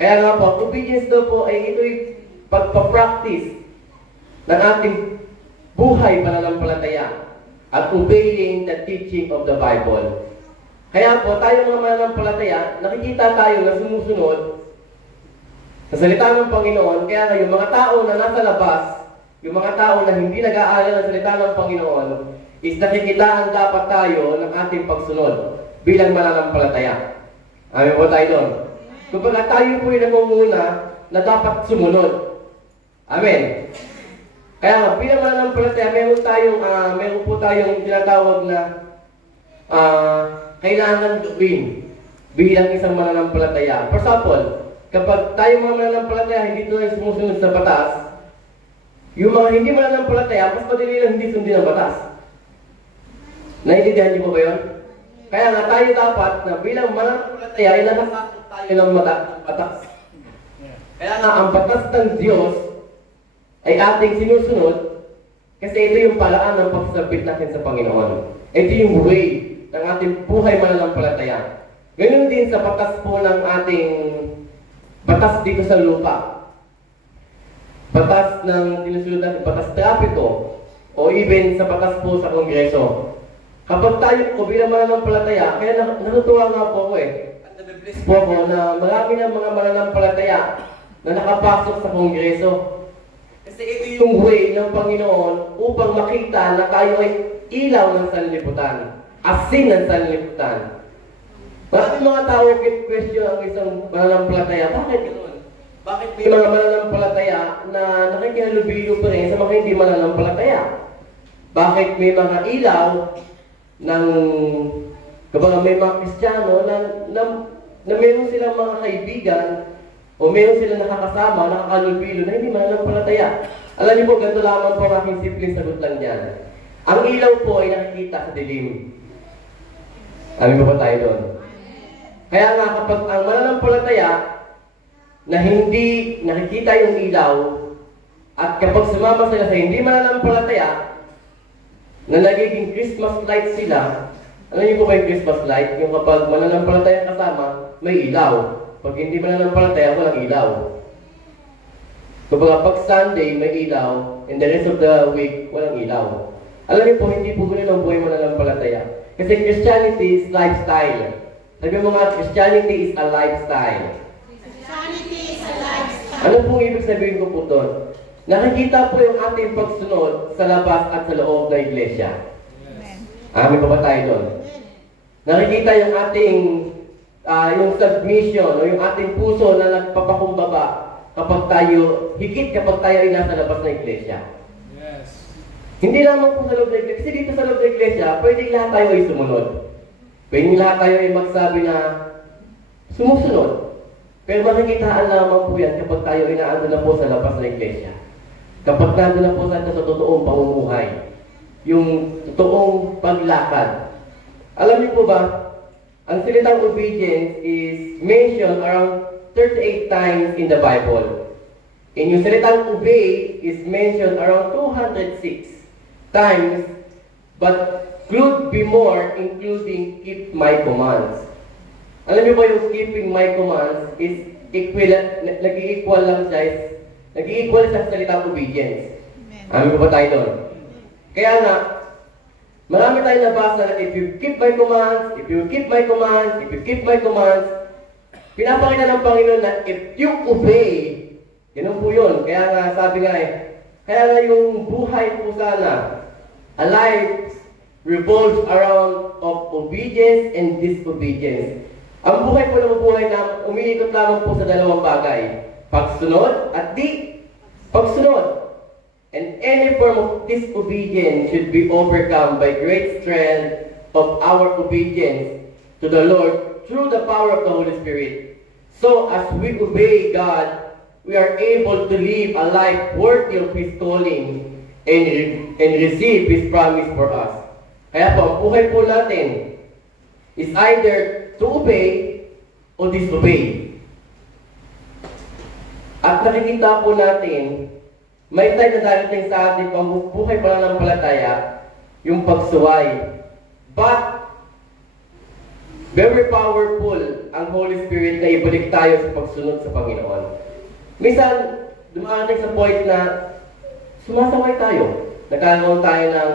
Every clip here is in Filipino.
Kaya nga po, obedience daw po ay ito'y pagpapractice ng ating buhay pananampalataya at obeying the teaching of the Bible. Kaya po, tayo mga mananampalataya, nakikita tayo na sumusunod sa salita ng Panginoon. Kaya nga yung mga tao na nasa labas, yung mga tao na hindi nag-aaral ng salita ng Panginoon, is nakikitaan dapat tayo ng ating pagsunod bilang mananampalataya. Amin po tayo doon. Kumbaga tayo po yung nangunguna na dapat sumunod. Amen. Kaya bilang mananampalataya, meron po tayong tinatawag na kailangan gawin bilang isang mananampalataya. For example, kapag tayo mga mananampalataya hindi tayo sumusunod sa batas, yung mga hindi mananampalataya, mas madali lang hindi sundin ang batas. Naiintindihan niyo po ba yun? Kaya nga tayo dapat na bilang mananampalataya ay nakasakot tayo ng batas. Kaya nga ang batas ng Diyos ay ating sinusunod kasi ito yung paraan ng pagsabit natin sa Panginoon. Ito yung way ng ating buhay mananampalataya. Ganun din sa batas po ng ating batas dito sa lupa. Batas ng sinusunod natin, batas trapiko, o even sa batas po sa Kongreso. Kapag tayo po bilang mananampalataya, kaya natutuwa nga po ako at nabibless po ako na marami ng mga mananampalataya na nakapasok sa Kongreso. Kasi ito yung way ng Panginoon upang makita na tayo ay ilaw ng sanlibutan, asin ng sanlibutan. Maraming mga tao question ang isang mananampalataya, bakit ganoon? Bakit may mga mananampalataya na nakikihalubilo pa rin sa mga hindi mananampalataya? Bakit may mga ilaw ng kapag may mga Kristiyano na meron silang mga kaibigan o meron silang nakakasama, nakakalubilo na hindi mananampalataya? Alam niyo po, ganito lamang po ang aking simpleng sagot lang dyan. Ang ilaw po ay nakikita sa dilim. Amin po tayo doon. Kaya nga kapag ang mananampalataya na hindi nakikita yung ilaw at kapag sumama sila sa hindi mananampalataya na nagiging Christmas light sila, alam niyo po ba yung Christmas light? Yung kapag mananampalataya kasama, may ilaw. Pag hindi mananampalataya, walang ilaw. Kapag pag Sunday, may ilaw, and the rest of the week, walang ilaw. Alam niyo po, hindi po ganun ang buhay mananampalataya. Kasi Christianity is lifestyle. Sabi mo nga, Christianity is a lifestyle. Christianity is a lifestyle. Ano pong ibig sabihin ko po doon? Nakikita po yung ating pagsunod sa labas at sa loob ng iglesia. Amin pa ba tayo doon? Nakikita yung ating yung submission o yung ating puso na nagpapakumbaba kapag tayo, higit kapag tayo ay nasa labas ng iglesia. Yes. Hindi lamang po sa loob ng iglesia, kasi dito sa loob ng iglesia, pwedeng lahat tayo ay sumunod. Pwedeng lahat tayo ay magsabi na sumusunod. Pero makikitaan lamang po yan kapag tayo ay naando na po sa labas ng iglesia. Kapag naando na po sa totoong pamumuhay. Yung totoong paglakad. Alam niyo po ba, ang salitang obedience is mentioned around 38 times in the Bible. And yung salitang obey is mentioned around 206 times, but could be more, including keep my commands. Alam niyo ba yung keeping my commands is equivalent, nag-i-equal lang siya, nag-i-equal sa salitang obedience. Amin ba tayo doon? Kaya nga, marami tayong nabasa na if you keep my commands, if you keep my commands, if you keep my commands, pinapakita ng Panginoon na if you obey, ganun po yun. Kaya nga, sabi nga kaya nga yung buhay po sana, a life revolves around of obedience and disobedience. Ang buhay po na mabuhay na umiikot lamang po sa dalawang bagay. Pagsunod at di pagsunod. And any form of disobedience should be overcome by great strength of our obedience to the Lord through the power of the Holy Spirit. So as we obey God, we are able to live a life worthy of His calling and receive His promise for us. Kaya po, ang buhay po natin is either to obey o disobey. At nakikita po natin, may time na darating sa ating pambuhay pananampalataya, yung pagsuway. But, very powerful ang Holy Spirit na ibalik tayo sa pagsunod sa Panginoon. Minsan, dumarating sa point na sumasaway tayo. Nagkakaroon tayo ng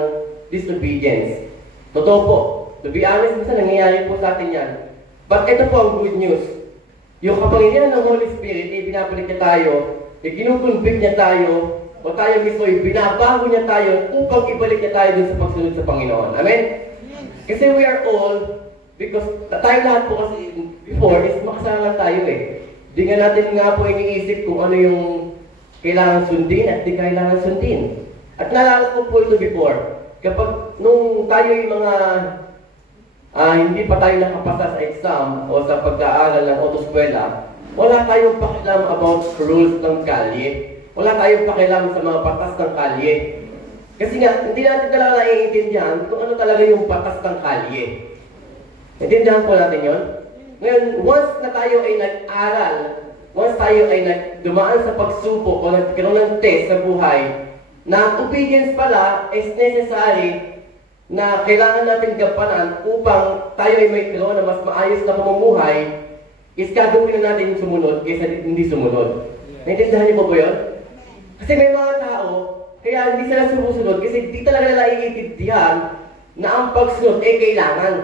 disobedience. Totoo po. To be honest, minsan nangyayari po sa atin yan. But ito po ang good news. Yung kapangyarihan ng Holy Spirit, binabalik niya tayo, ginugunbig niya tayo, o tayo mismo, binabago niya tayo upang ibalik niya tayo dun sa pagsunod sa Panginoon. Amen? Kasi we are all, because tayo lahat po kasi before is makasalanan tayo eh. Di nga natin nga po iniisip kung ano yung kailangan sundin at di kailangan sundin. At naalala ko po ito before. Kapag nung tayo yung mga hindi pa tayo nakapasa sa exam o sa pag-aaral ng autoskwela, wala tayong pakialam about rules ng kalye. Wala tayong pakialam sa mga batas ng kalye. Kasi nga, hindi natin talaga naiintindihan kung ano talaga yung batas ng kalye. Intindihan po natin yun? Ngayon, once na tayo ay nag-aral, once tayo ay dumaan sa pagsubok o nagkaroon ng test sa buhay, na obedience pala is necessary na kailangan natin gampanan upang tayo ay may karoon na mas maayos na pamumuhay, is gagawin na natin yung sumunod kaysa hindi sumunod. Naintindihan niyo po ba yun? Kasi may mga tao, kaya hindi sila sumusunod kasi hindi talaga nila iintindihan na ang pagsunod ay kailangan.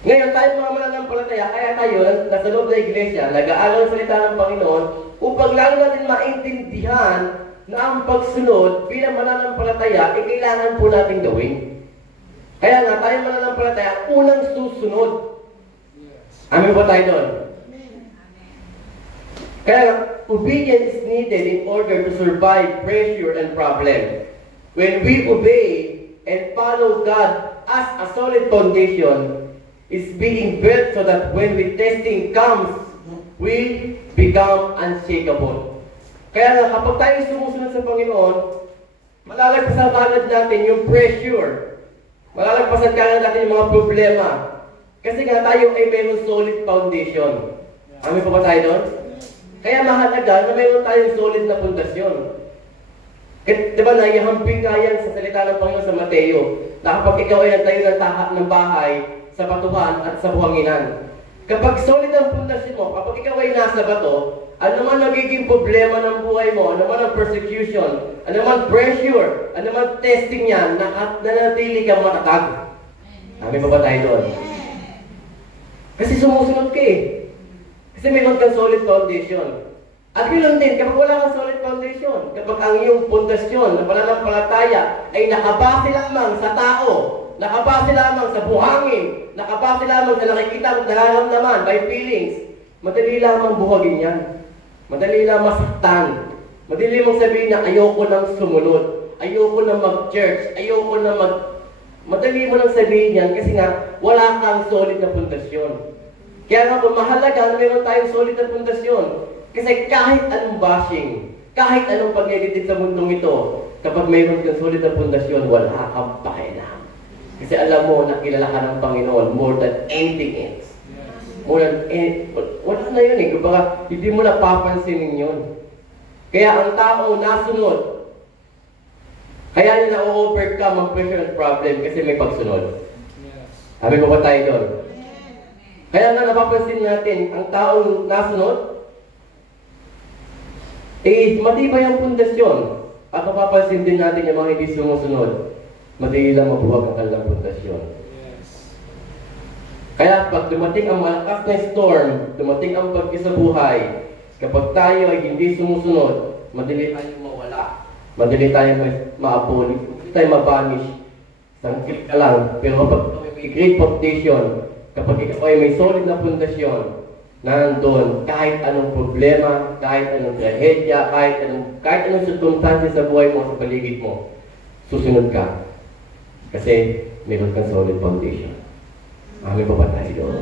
Ngayon, tayo mga mananampalataya, kaya tayo nasa loob ng iglesia, nag-aaral ng salita ng Panginoon upang lalo natin maintindihan na ang pagsunod bilang mananampalataya ay kailangan po natin gawin. Kaya nga, tayo mananampalataya, unang susunod. Amin po tayo doon. Kaya, obedience is needed in order to survive pressure and problem. When we obey and follow God as a solid foundation, is being built so that when the testing comes, we become unshakable. Kaya nga, kapag tayo sumusunod sa Panginoon, malalagpasan agad natin yung pressure. Malalagpasan agad natin yung mga problema. Kasi nga tayo ay mayroong solid foundation. Amin po ba tayo doon? Kaya mahalaga na mayroon tayong solid na pundasyon. Diba naihamping ka yan sa salita ng Panginoon sa Mateo, na kapag ikaw ay nagtayo ng taha ng bahay sa batuhan at sa buhanginan. Kapag solid ang pundasyon mo, kapag ikaw ay nasa bato, ano man magiging problema ng buhay mo, ano man ang persecution, ano man pressure, ano man testing yan, nanatili kang matatag. Amin ba tayo doon? Kasi sumusunod ka eh. Kasi mayroon kang solid foundation. At ganoon din, kapag wala kang solid foundation, kapag ang iyong pundasyon na pananampalataya ay nakabase lamang sa tao, nakabase lamang sa buhangin, nakabase lamang sa nakikita at nararamdaman by feelings, madali lamang buhagin yan. Madali lamang masaktan. Madali mong sabihin na ayoko nang sumunod, ayoko nang mag-church, ayoko nang Madali mo nang sabihin yan kasi nga wala kang solid na pundasyon. Kaya nga po, mahalaga na mayroon tayong solid na pundasyon. Kasi kahit anong bashing, kahit anong pag-negative sa mundong ito, kapag mayroon kang solid na pundasyon, wala kang pakialam. Kasi alam mo na kilala ka ng Panginoon more than anything else. More than wala na yun eh. Kumbaga, hindi mo na papansinin yun. Kaya ang tao nasunod, kaya niya na-overcome ang pressure and problem kasi may pagsunod. Sabi ko ba tayo doon? Kaya nga napapansin natin, ang taong nasunod, matibay ang pundasyon. At mapapansin din natin yung mga hindi sumusunod, madali lang mabuwag ang kanilang pundasyon. Kaya pag dumating ang malakas na storm, dumating ang bagyo sa buhay, kapag tayo ay hindi sumusunod, madali tayong mawala. Madali tayong ma-aboli, madali tayong mabanish. Sangkil ka lang. Pero kapag may great foundation, kapag ikaw ay may solid na pundasyon, nandun, kahit anong problema, kahit anong trahedya, kahit anong circumstances sa buhay mo, sa paligid mo, susunod ka. Kasi mayroon kang solid foundation. Amin ba tayo doon?